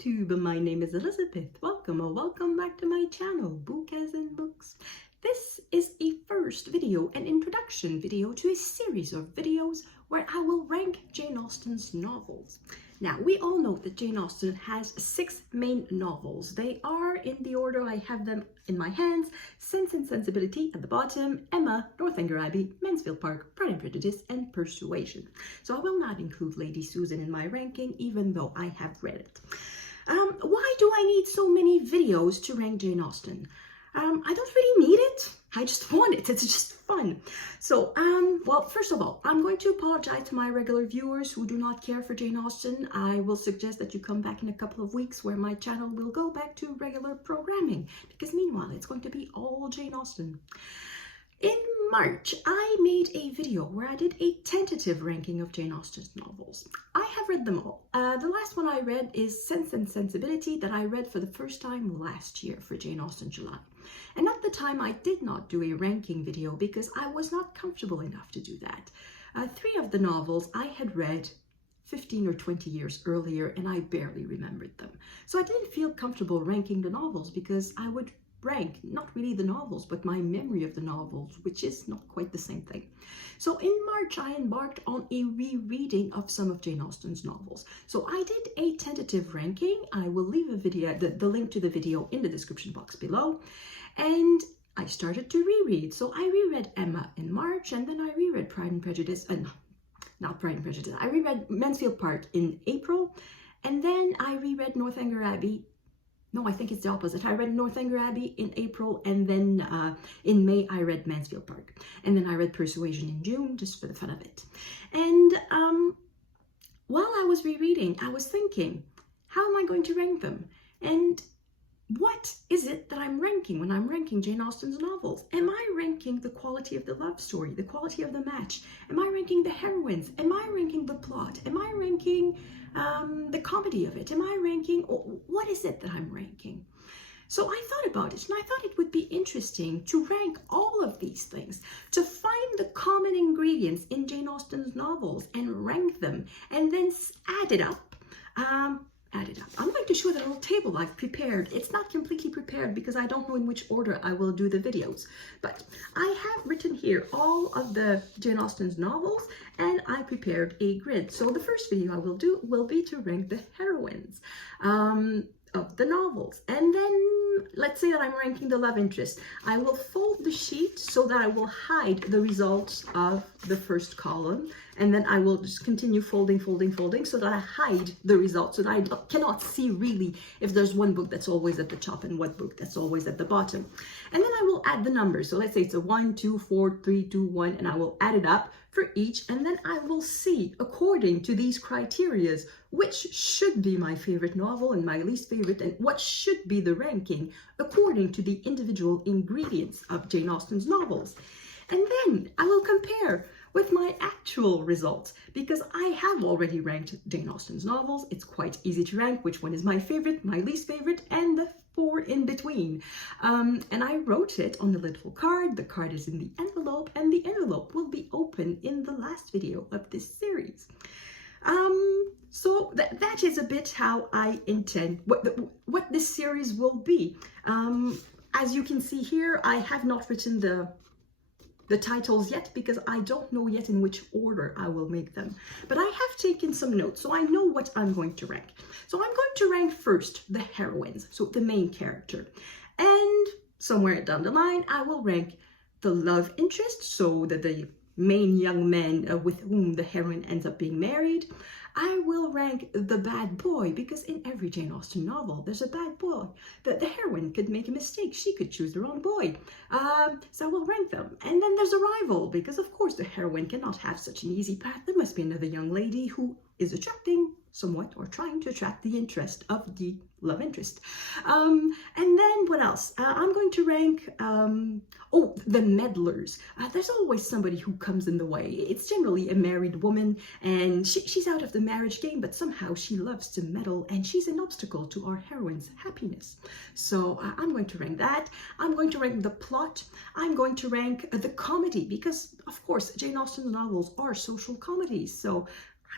YouTube. My name is Elizabeth. Welcome or welcome back to my channel, Book as in Books. This is a first video, an introduction video to a series of videos where I will rank Jane Austen's novels. Now, we all know that Jane Austen has 6 main novels. They are in the order I have them in my hands: Sense and Sensibility at the bottom, Emma, Northanger Abbey, Mansfield Park, Pride and Prejudice, and Persuasion. So I will not include Lady Susan in my ranking, even though I have read it. Why do I need so many videos to rank Jane Austen? I don't really need it. I just want it. It's just fun. So, well, first of all, I'm going to apologize to my regular viewers who do not care for Jane Austen. I will suggest that you come back in a couple of weeks where my channel will go back to regular programming, because meanwhile, it's going to be all Jane Austen. In March, I made a video where I did a tentative ranking of Jane Austen's novels. I have read them all. The last one I read is Sense and Sensibility, that I read for the first time last year for Jane Austen July. And at the time, I did not do a ranking video because I was not comfortable enough to do that. 3 of the novels I had read 15 or 20 years earlier, and I barely remembered them. So I didn't feel comfortable ranking the novels because I would rank not really the novels, but my memory of the novels, which is not quite the same thing. So in March, I embarked on a rereading of some of Jane Austen's novels. So I did a tentative ranking. I will leave a video, the link to the video in the description box below. And I started to reread. So I reread Emma in March, and then I reread Pride and Prejudice, not Pride and Prejudice. I reread Mansfield Park in April, and then I reread Northanger Abbey. No, I think it's the opposite. I read Northanger Abbey in April, and then in May I read Mansfield Park. And then I read Persuasion in June, just for the fun of it. And while I was rereading, I was thinking, how am I going to rank them? And what is it that I'm ranking when I'm ranking Jane Austen's novels? Am I ranking the quality of the love story, the quality of the match? Am I ranking the heroines? Am I ranking the plot? Am I ranking the comedy of it? Am I ranking, what is it that I'm ranking? So I thought about it, and I thought it would be interesting to rank all of these things, to find the common ingredients in Jane Austen's novels and rank them, and then add it up. I'm going to show the little table I've prepared. It's not completely prepared because I don't know in which order I will do the videos, but I have written here all of the Jane Austen's novels, and I prepared a grid. So the first video I will do will be to rank the heroines of the novels. And then let's say that I'm ranking the love interest. I will fold the sheet so that I will hide the results of the first column, and then I will just continue folding so that I hide the results, so that I cannot see really if there's one book that's always at the top and what book that's always at the bottom. And then I will add the numbers. So let's say it's a 1, 2, 4, 3, 2, 1, and I will add it up for each, and then I will see, according to these criterias, which should be my favorite novel and my least favorite, and what should be the ranking according to the individual ingredients of Jane Austen's novels. And then I will compare with my actual results, because I have already ranked Jane Austen's novels. It's quite easy to rank which one is my favorite, my least favorite, and the 4 in between. And I wrote it on the little card. The card is in the envelope, and the envelope will be open in the last video of this series. So that is a bit how I intend what this series will be. As you can see here, I have not written the titles yet because I don't know yet in which order I will make them. But I have taken some notes, so I know what I'm going to rank. So I'm going to rank first the heroines, so the main character. And somewhere down the line, I will rank the love interest, so that the main young man with whom the heroine ends up being married. I will rank the bad boy, because in every Jane Austen novel, there's a bad boy. The heroine could make a mistake. She could choose the wrong boy. So I will rank them. And then there's a rival, because of course the heroine cannot have such an easy path. There must be another young lady who is attracting somewhat, or trying to attract the interest of the love interest. And then what else? I'm going to rank, the meddlers. There's always somebody who comes in the way. It's generally a married woman, and she's out of the marriage game, but somehow she loves to meddle, and she's an obstacle to our heroine's happiness. So I'm going to rank that. I'm going to rank the plot. I'm going to rank the comedy, because of course Jane Austen's novels are social comedies. So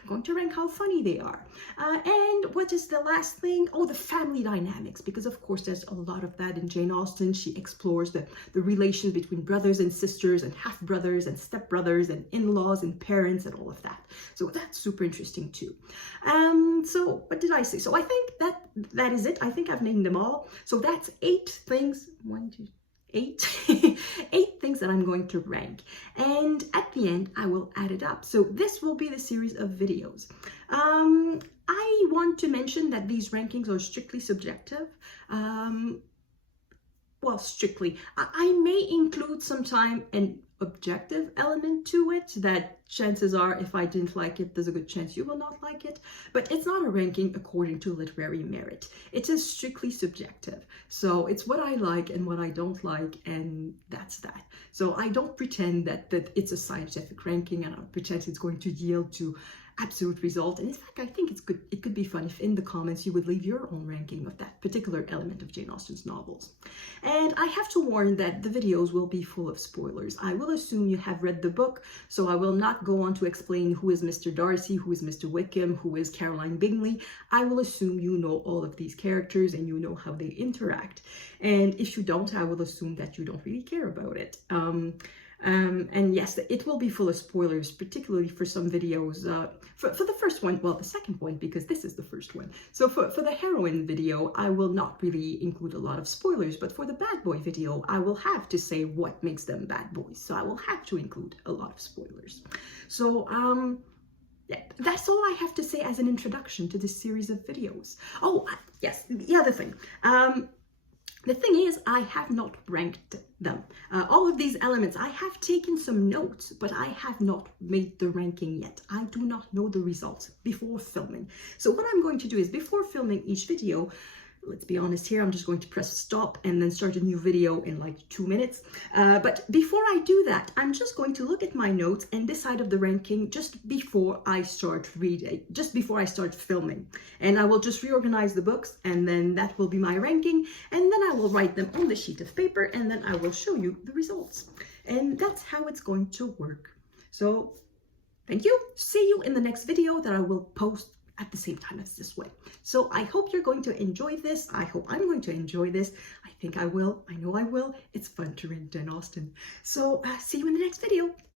I'm going to rank how funny they are. And what is the last thing? Oh, the family dynamics, because of course there's a lot of that in Jane Austen. She explores the relations between brothers and sisters and half-brothers and step-brothers and in-laws and parents and all of that. So that's super interesting too. So what did I say? So I think that is it. I think I've named them all. So that's 8 things. 1, 2, 8 8 things that I'm going to rank, and at the end I will add it up. So this will be the series of videos. I want to mention that these rankings are strictly subjective. Well, strictly, I may include sometime an objective element to it, that chances are if I didn't like it, there's a good chance you will not like it, but it's not a ranking according to literary merit. It is strictly subjective. So it's what I like and what I don't like, and that's that. So I don't pretend that it's a scientific ranking, and I don't pretend it's going to yield to absolute result. And in fact, I think it could be fun if in the comments you would leave your own ranking of that particular element of Jane Austen's novels. And I have to warn that the videos will be full of spoilers. I will assume you have read the book, so I will not go on to explain who is Mr. Darcy, who is Mr. Wickham, who is Caroline Bingley. I will assume you know all of these characters and you know how they interact. And if you don't, I will assume that you don't really care about it. And yes, it will be full of spoilers, particularly for some videos. For the first one, well, the second one, because this is the first one. So for the heroine video, I will not really include a lot of spoilers, but for the bad boy video, I will have to say what makes them bad boys. So I will have to include a lot of spoilers. So, yeah, that's all I have to say as an introduction to this series of videos. Oh, yes, the other thing. The thing is, I have not ranked them. All of these elements, I have taken some notes, but I have not made the ranking yet. I do not know the results before filming. So what I'm going to do is, before filming each video, let's be honest here, I'm just going to press stop and then start a new video in like 2 minutes. But before I do that, I'm just going to look at my notes and decide of the ranking just before I start reading, just before I start filming. And I will just reorganize the books, and then that will be my ranking. And then I will write them on the sheet of paper, and then I will show you the results. And that's how it's going to work. So thank you. See you in the next video that I will post at the same time as this way. So I hope you're going to enjoy this. I hope I'm going to enjoy this. I think I will. I know I will. It's fun to read Jane Austen. So see you in the next video.